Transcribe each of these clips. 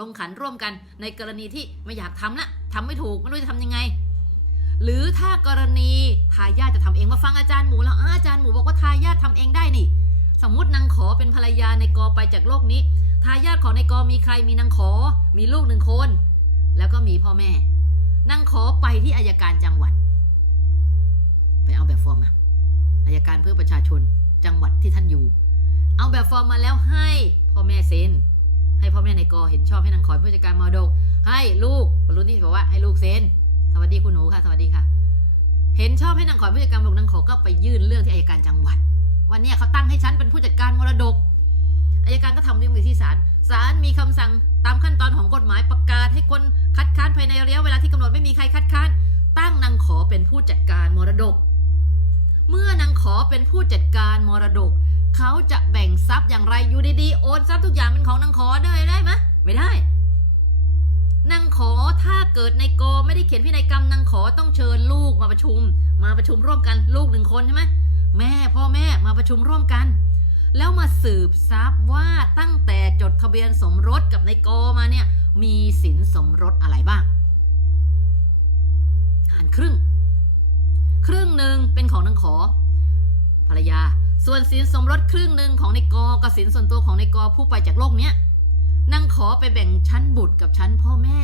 ลงขันร่วมกัน ในกรณีที่ไม่อยากทำละทำไม่ถูกไม่รู้จะทำยังไง หรือถ้ากรณีทายาทจะทำเองมาฟังอาจารย์หมูแล้วอาจารย์หมูบอกว่าทายาททำเองได้นี่ สมมตินางขอเป็นภรรยาในกอไปจากโลกนี้ ทายาทของในกอมีใครมีนางขอ มีลูกหนึ่งคน แล้วก็มีพ่อแม่นางขอไปที่อายการจังหวัด ไปเอาแบบฟอร์มมาอายการเพื่อประชาชนจังหวัดที่ท่านอยู่ เอาแบบฟอร์มมาแล้วให้พ่อแม่เซ็น ให้พ่อแม่ในกอเห็นชอบให้นางขอนผู้จัดการมรดก ให้ลูกบรรลุนิติบอกว่าให้ลูกเซ็นสวัสดีคุณหนูค่ะสวัสดีค่ะ เห็นชอบให้นางขอนผู้จัดการมรดกนางขอก็ไปยื่นเรื่องที่อายการจังหวัด วันนี้เขาตั้งให้ฉันเป็นผู้จัดการมรดกอายการก็ทำเรื่องไปที่ศาลศาลมีคำสั่งตามขั้นตอนของกฎหมายประกาศให้คนคัดค้านภายในระยะเวลาที่กำหนดไม่มีใครคัดค้าน ตั้งนางขอเป็นผู้จัดการมรดก เมื่อนางขอเป็นผู้จัดการมรดก เขาจะแบ่งทรัพย์อย่างไรอยู่ดีๆโอนทรัพย์ทุกอย่างเป็นของนางขอได้ได้ไหมไม่ได้นางขอถ้าเกิดในกอไม่ได้เขียนพินัยกรรมนางขอต้องเชิญลูกมาประชุม มาประชุมร่วมกันลูกหนึ่งคนใช่ไหมแม่พ่อแม่มาประชุมร่วมกัน แล้วมาสืบทรัพย์ว่าตั้งแต่จดทะเบียนสมรสกับในกอมาเนี่ย มีสินสมรสอะไรบ้างหารครึ่ง ครึ่งหนึ่งเป็นของนางขอ ภรรยา ส่วนสินสมรสครึ่งหนึ่งของในกอกับสินส่วนตัวของในกอผู้ไปจากโลกเนี้ยนางขอไปแบ่งชั้นบุตรกับชั้นพ่อแม่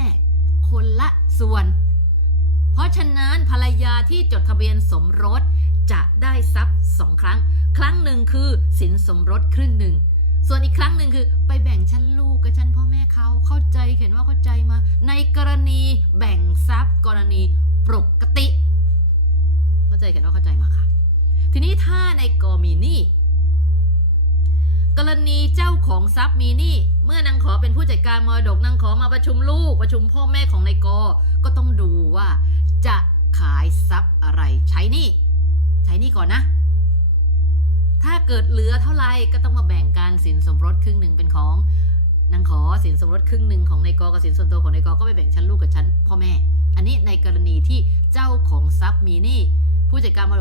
คนละส่วน เพราะฉะนั้นภรรยาที่จดทะเบียนสมรสจะได้ทรัพย์สองครั้ง ครั้งหนึ่งคือสินสมรสครึ่งหนึ่ง ส่วนอีกครั้งหนึ่งคือไปแบ่งชั้นลูกกับชั้นพ่อแม่เขาเข้าใจเห็นว่าเข้าใจมา ในกรณีแบ่งทรัพย์กรณีปกติ เข้าใจเห็นว่าเข้าใจมาค่ะ ทีนี้ถ้าในกอมีนี้กรณีเจ้าของทรัพย์มีหนี้เมื่อนางขอเป็นผู้จัดการมรดกนางขอมาประชุมลูกประชุมพ่อแม่ของนายกอก็ต้องดูว่าจะขายทรัพย์อะไรใช้หนี้ใช้หนี้ก่อนนะ ถ้าเกิดเหลือเท่าไหร่ก็ต้องมาแบ่งการสินสมรสครึ่งหนึ่งเป็นของนางขอสินสมรสครึ่งหนึ่งของนายกกับสินส่วนตัวของนายกก็ไปแบ่งชั้นลูกกับชั้นพ่อแม่ อันนี้ในกรณีที่เจ้าของทรัพย์มีหนี้ผู้จัดการมรดก